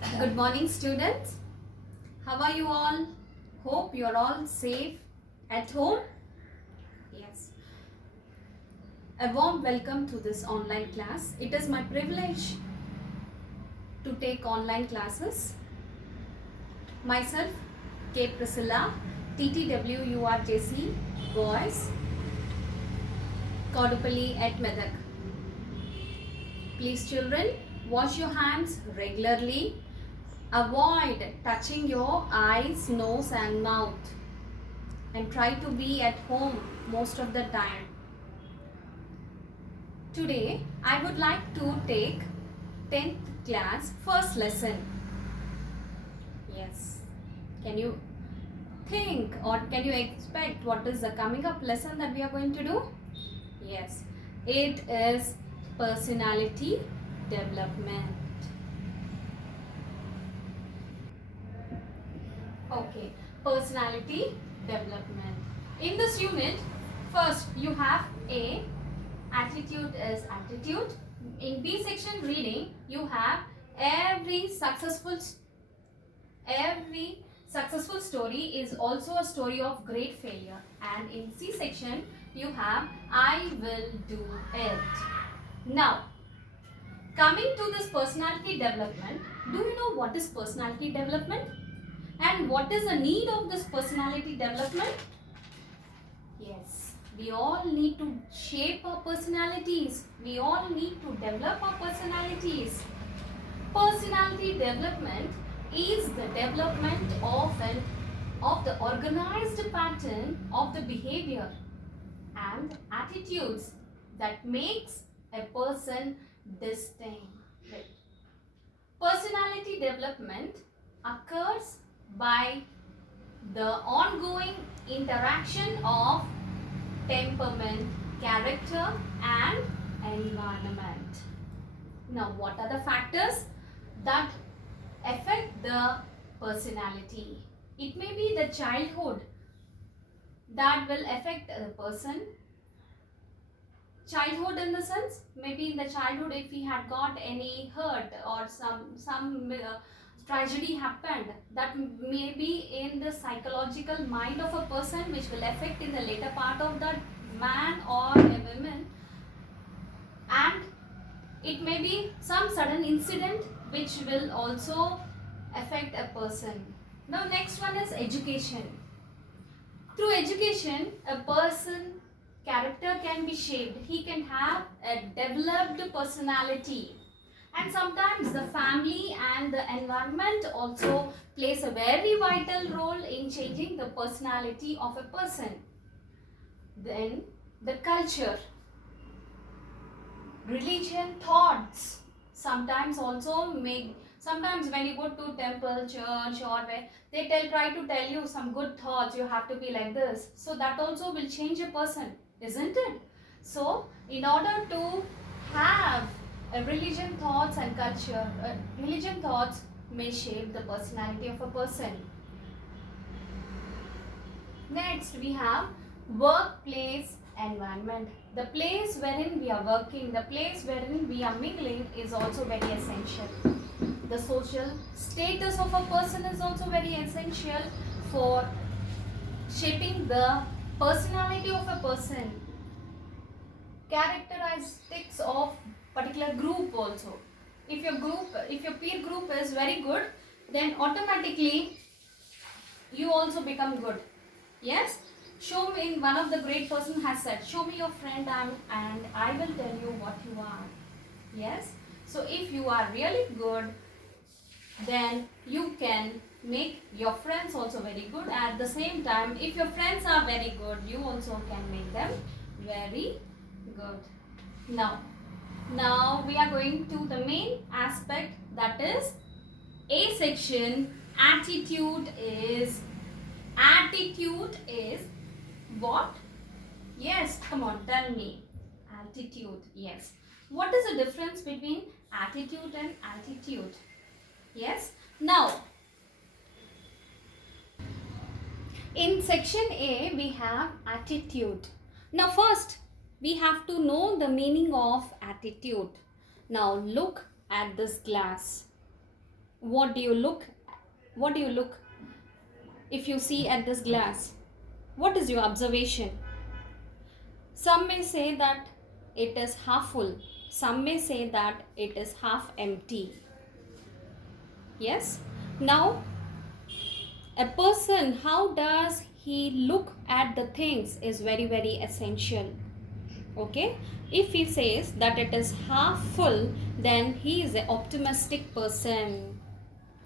Good morning, students. How are you all? Hope you're all safe at home. Yes. A warm welcome to this online class. It is my privilege to take online classes. Myself, K. Priscilla, TTWURJC, Boys, Kodupalli at Medak. Please, children, wash your hands regularly. Avoid touching your eyes, nose and mouth, and try to be at home most of the time. Today I would like to take 10th class first lesson. Yes. Can you think or can you expect what is the coming up lesson that we are going to do? Yes. It is personality development. Okay, personality development. In this unit, first you have A, attitude is attitude. In B section reading, you have every successful story is also a story of great failure. And in C section, you have I will do it. Now, coming to this personality development, do you know what is personality development? And what is the need of this personality development? Yes, we all need to shape our personalities. We all need to develop our personalities. Personality development is the development of the organized pattern of the behavior and attitudes that makes a person distinct. Personality development occurs by the ongoing interaction of temperament, character and environment. Now, what are the factors that affect the personality? It may be the childhood that will affect the person. Childhood in the sense, maybe in the childhood if he had got any hurt or some tragedy happened, that may be in the psychological mind of a person which will affect in the later part of that man or a woman, and it may be some sudden incident which will also affect a person. Now next one is education. Through education, a person character can be shaped. He can have a developed personality. And sometimes the family and the environment also plays a very vital role in changing the personality of a person. Then the culture, religion, thoughts. Sometimes when you go to temple, church or where they try to tell you some good thoughts, you have to be like this. So that also will change a person, isn't it? So in order to have a religion thoughts and culture, religion thoughts may shape the personality of a person. Next we have workplace environment. The place wherein we are working, the place wherein we are mingling is also very essential. The social status of a person is also very essential for shaping the personality of a person. Characteristics of particular group also. If your peer group is very good, then automatically you also become good. Yes, show me, one of the great person has said, show me your friend and I will tell you what you are. Yes, so if you are really good, then you can make your friends also very good. At the same time, if your friends are very good, you also can make them very good. Now we are going to the main aspect, that is A section. Attitude is what? Yes, come on, tell me. Altitude, yes. What is the difference between attitude and altitude? Yes. Now, in section A, we have attitude. Now, first, we have to know the meaning of attitude. Now, look at this glass. What do you look? What do you look if you see at this glass? What is your observation? Some may say that it is half full. Some may say that it is half empty. Yes? Now, a person, how does he look at the things is very, very essential. Okay? If he says that it is half full, then he is an optimistic person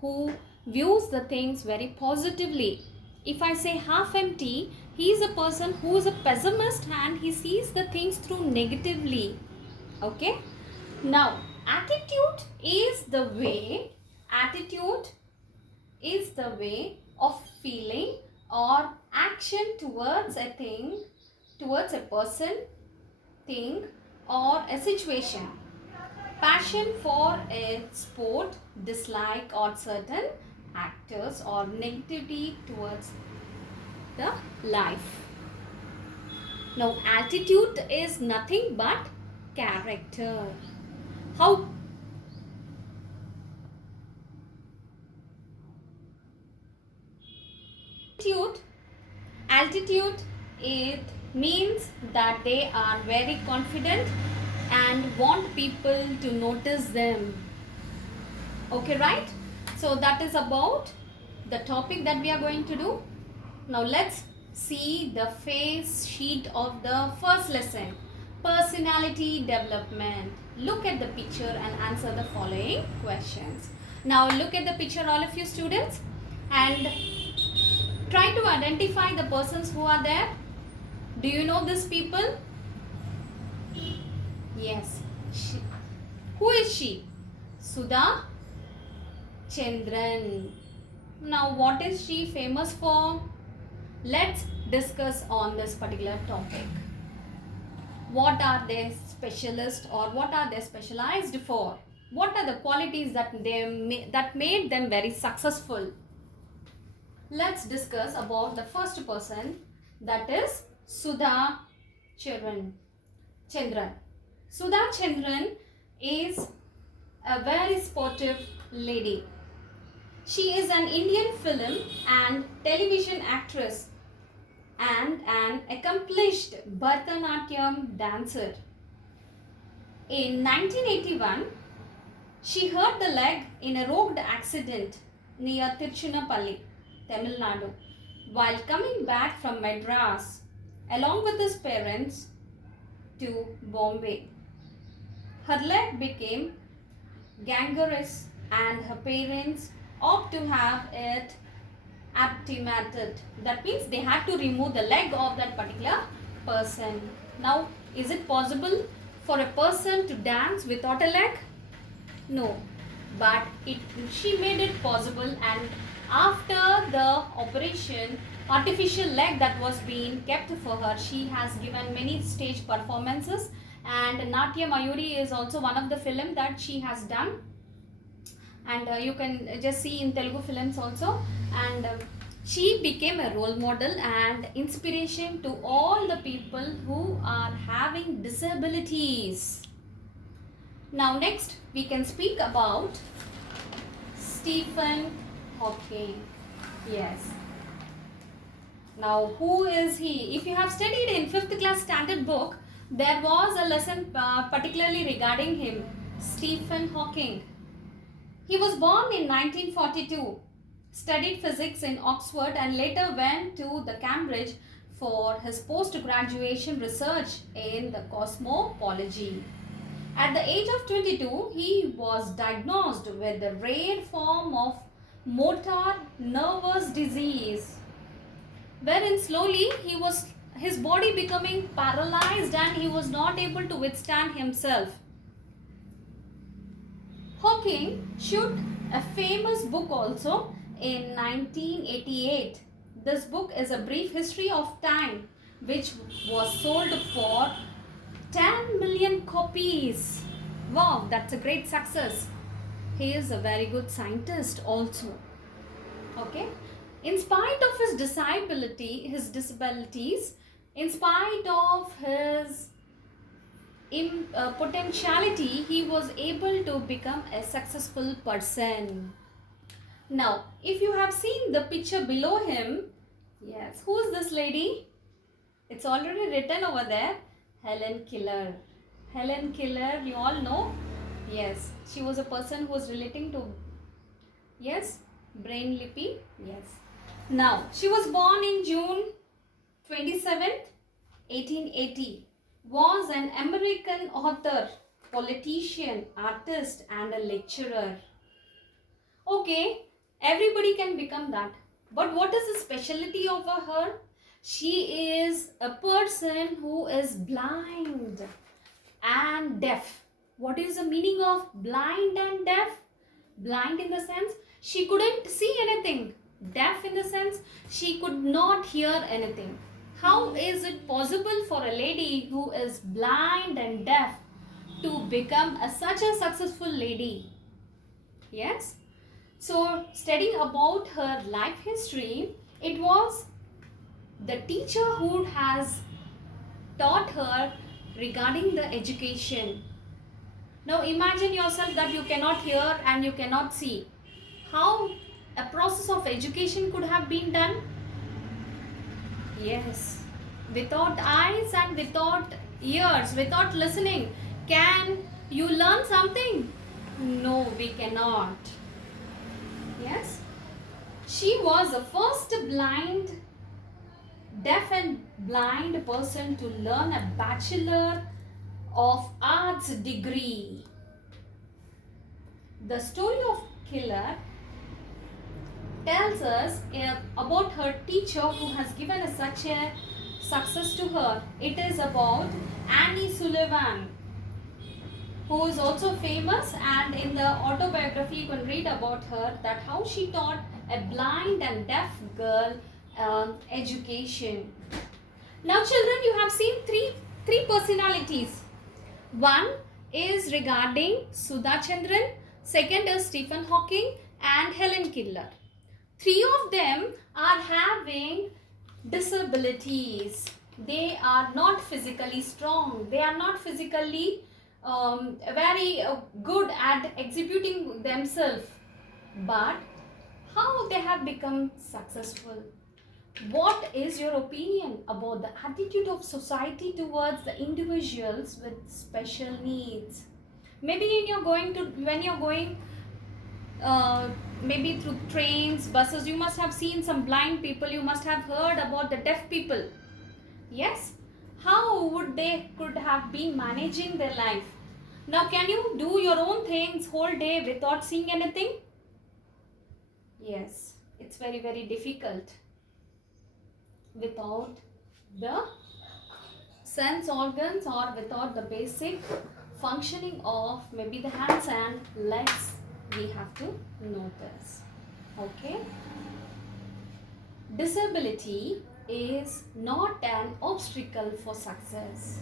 who views the things very positively. If I say half empty, he is a person who is a pessimist and he sees the things through negatively. Okay? Now, attitude is the way of feeling or action towards a thing, towards a person, thing, or a situation. Passion for a sport, dislike or certain actors, or negativity towards the life. Now, attitude is nothing but character. How altitude, it means that they are very confident and want people to notice them. Okay, right? So that is about the topic that we are going to do. Now let's see the face sheet of the first lesson, personality development. Look at the picture and answer the following questions. Now look at the picture, all of you students, and try to identify the persons who are there. Do you know these people? Yes. Who is she? Sudha Chandran. Now what is she famous for? Let's discuss on this particular topic. What are they specialist, or what are they specialized for? What are the qualities that made them very successful? Let's discuss about the first person, that is Sudha Chandran. Sudha Chandran is a very sportive lady. She is an Indian film and television actress and an accomplished Bharatanatyam dancer. In 1981, she hurt the leg in a road accident near Tiruchirappalli, Tamil Nadu, while coming back from Madras along with his parents to Bombay. Her leg became gangrenous and her parents opted to have it amputated. That means they had to remove the leg of that particular person. Now, is it possible for a person to dance without a leg? No, but she made it possible, and after the operation, artificial leg that was being kept for her, she has given many stage performances, and Natya Mayuri is also one of the film that she has done, and you can just see in Telugu films also, and she became a role model and inspiration to all the people who are having disabilities. Now next we can speak about Stephen Hawking. Yes. Now who is he? If you have studied in 5th class standard book, there was a lesson particularly regarding him, Stephen Hawking. He was born in 1942, studied physics in Oxford and later went to the Cambridge for his post-graduation research in the cosmology. At the age of 22, he was diagnosed with a rare form of motor nervous disease, wherein slowly his body becoming paralyzed and he was not able to withstand himself. Hawking shoot a famous book also in 1988. This book is a brief history of time, which was sold for 10 million copies. Wow, that's a great success. He is a very good scientist also. Okay. In spite of his disabilities, in spite of his potentiality, he was able to become a successful person. Now, if you have seen the picture below him, yes, who is this lady? It's already written over there, Helen Keller. Helen Keller, you all know? Yes, she was a person who was relating to, yes, Brainlipi. Yes. Now, she was born in June 27th, 1880. Was an American author, politician, artist, and a lecturer. Okay, everybody can become that. But what is the specialty of her? She is a person who is blind and deaf. What is the meaning of blind and deaf? Blind in the sense she couldn't see anything. Deaf in the sense she could not hear anything. How is it possible for a lady who is blind and deaf to become such a successful lady? Yes. So, studying about her life history, it was the teacher who has taught her regarding the education. Now, imagine yourself that you cannot hear and you cannot see. How a process of education could have been done? Yes. Without eyes and without ears, without listening, can you learn something? No, we cannot. Yes. She was the first deaf and blind person to learn a Bachelor of Arts degree. The story of Keller tells us about her teacher who has given such a success to her. It is about Annie Sullivan, who is also famous, and in the autobiography you can read about her, that how she taught a blind and deaf girl education. Now children, you have seen three personalities. One is regarding Sudha Chandran, second is Stephen Hawking, and Helen Keller. Three of them are having disabilities. They are not physically strong. They are not physically very good at executing themselves. But how they have become successful? What is your opinion about the attitude of society towards the individuals with special needs? Maybe when you're going maybe through trains, buses, you must have seen some blind people. You must have heard about the deaf people. Yes. How would they could have been managing their life? Now, can you do your own things whole day without seeing anything? Yes, it's very, very difficult without the sense organs or without the basic functioning of maybe the hands and legs. We have to notice. Okay. Disability is not an obstacle for success.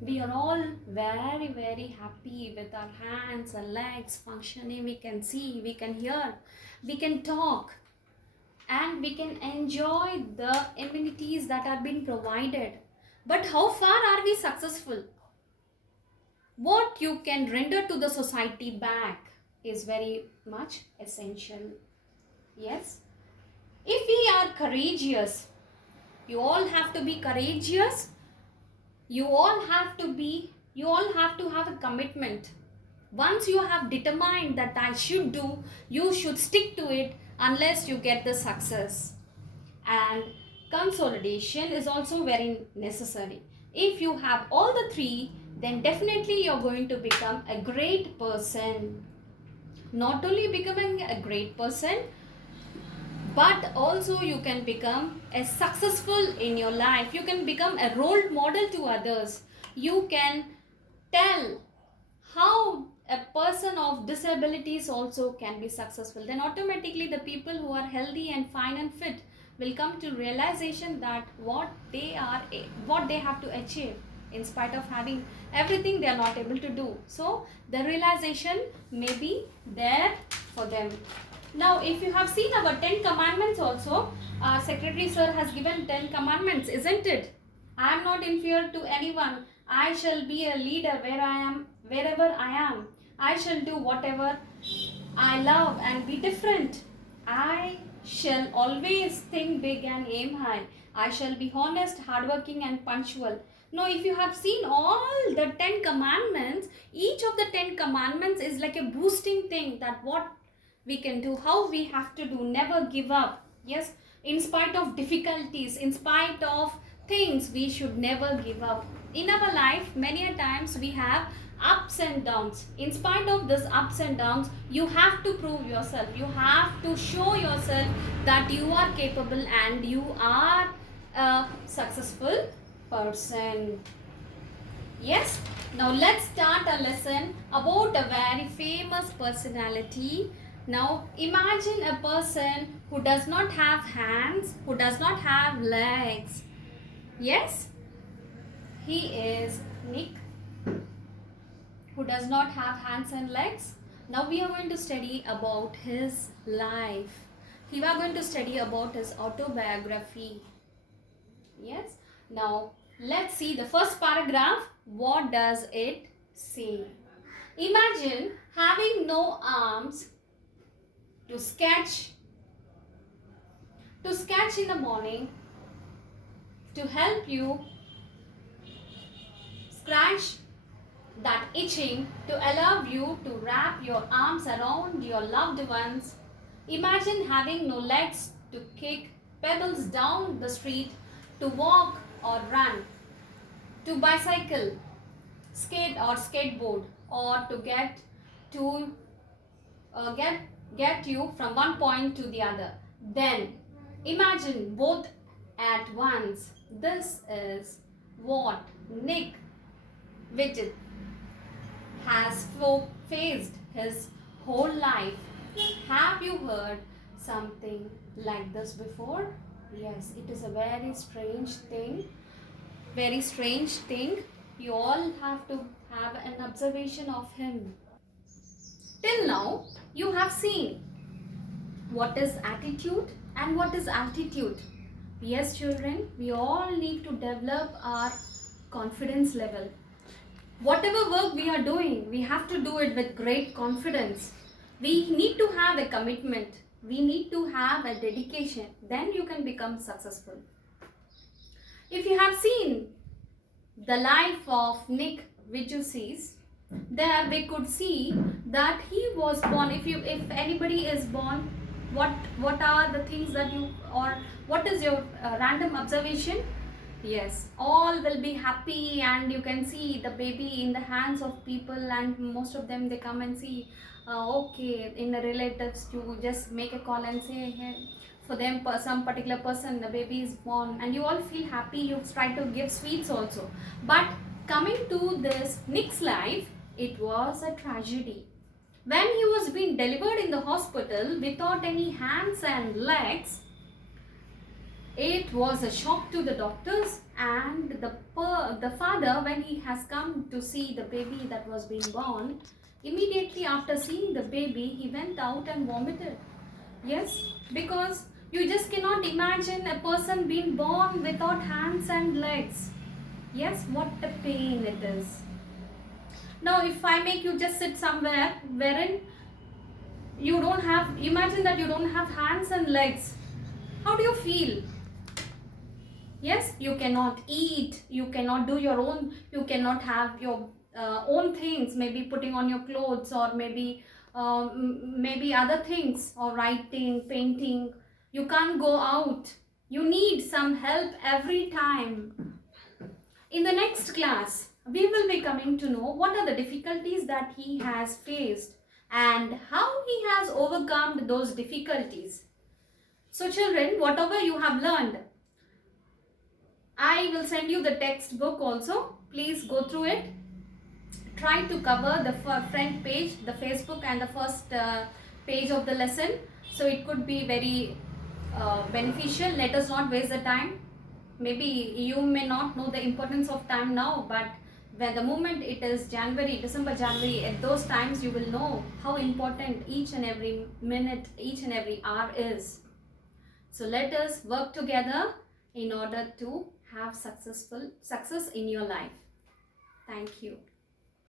We are all very, very happy with our hands and legs functioning. We can see, we can hear, we can talk, and we can enjoy the amenities that are being provided. But how far are we successful? What you can render to the society back is very much essential. Yes. If we are courageous, you all have to be courageous. You all have to have a commitment. Once you have determined that I should do, you should stick to it unless you get the success. And consolidation is also very necessary. If you have all the three, then definitely you're going to become a great person. Not only becoming a great person, but also you can become a successful in your life. You can become a role model to others. You can tell how a person of disabilities also can be successful. Then automatically the people who are healthy and fine and fit will come to realization that what they have to achieve, in spite of having everything, they are not able to do. So the realization may be there for them. Now, if you have seen our 10 commandments also, Secretary Sir has given 10 commandments, isn't it? I am not inferior to anyone. I shall be a leader wherever I am. I shall do whatever I love and be different. I shall always think big and aim high. I shall be honest, hardworking, and punctual. Now, if you have seen all the 10 commandments, each of the 10 commandments is like a boosting thing that what we can do, how we have to do, never give up. Yes, in spite of difficulties, in spite of things, we should never give up. In our life, many a times we have ups and downs. In spite of this ups and downs, you have to prove yourself. You have to show yourself that you are capable and you are a successful person. Yes, now let's start a lesson about a very famous personality. Now imagine a person who does not have hands, who does not have legs. Yes, he is Nick, who does not have hands and legs. Now we are going to study about his life. We are going to study about his autobiography. Yes, now let's see the first paragraph. What does it say? Imagine having no arms to sketch in the morning, to help you scratch that itching, to allow you to wrap your arms around your loved ones. Imagine having no legs to kick pedals down the street, to walk or run, to bicycle, skate or skateboard, or to get you from one point to the other. Then imagine both at once. This is what Nick Widget has faced his whole life. Have you heard something like this before? Yes, it is a very strange thing. Very strange thing. You all have to have an observation of him. Till now, you have seen what is attitude and what is altitude. Yes, children, we all need to develop our confidence level. Whatever work we are doing, we have to do it with great confidence. We need to have a commitment. We need to have a dedication. Then you can become successful. If you have seen the life of Nick Vujicic, there we could see that he was born. If anybody is born, what are the things that you, or what is your random observation? Yes, all will be happy, and you can see the baby in the hands of people, and most of them they come and see. Okay, in the relatives, you just make a call and say, hey, for them, some particular person, the baby is born, and you all feel happy. You try to give sweets also. But coming to this Nick's life, it was a tragedy. When he was being delivered in the hospital without any hands and legs, it was a shock to the doctors and the father. When he has come to see the baby that was being born, immediately after seeing the baby, he went out and vomited. Yes, because you just cannot imagine a person being born without hands and legs. Yes, what a pain it is. Now, if I make you just sit somewhere wherein you don't have, imagine that you don't have hands and legs. How do you feel? Yes, you cannot eat, you cannot do your own, you cannot have your own things, maybe putting on your clothes, or maybe other things, or writing, painting. You can't go out. You need some help every time. In the next class, we will be coming to know what are the difficulties that he has faced and how he has overcome those difficulties. So children, whatever you have learned, I will send you the textbook also. Please go through it. Try to cover the front page, the Facebook, and the first page of the lesson. So it could be very beneficial. Let us not waste the time. Maybe you may not know the importance of time now, but when the moment it is January, December, January, at those times you will know how important each and every minute, each and every hour is. So let us work together in order to have success in your life. Thank you.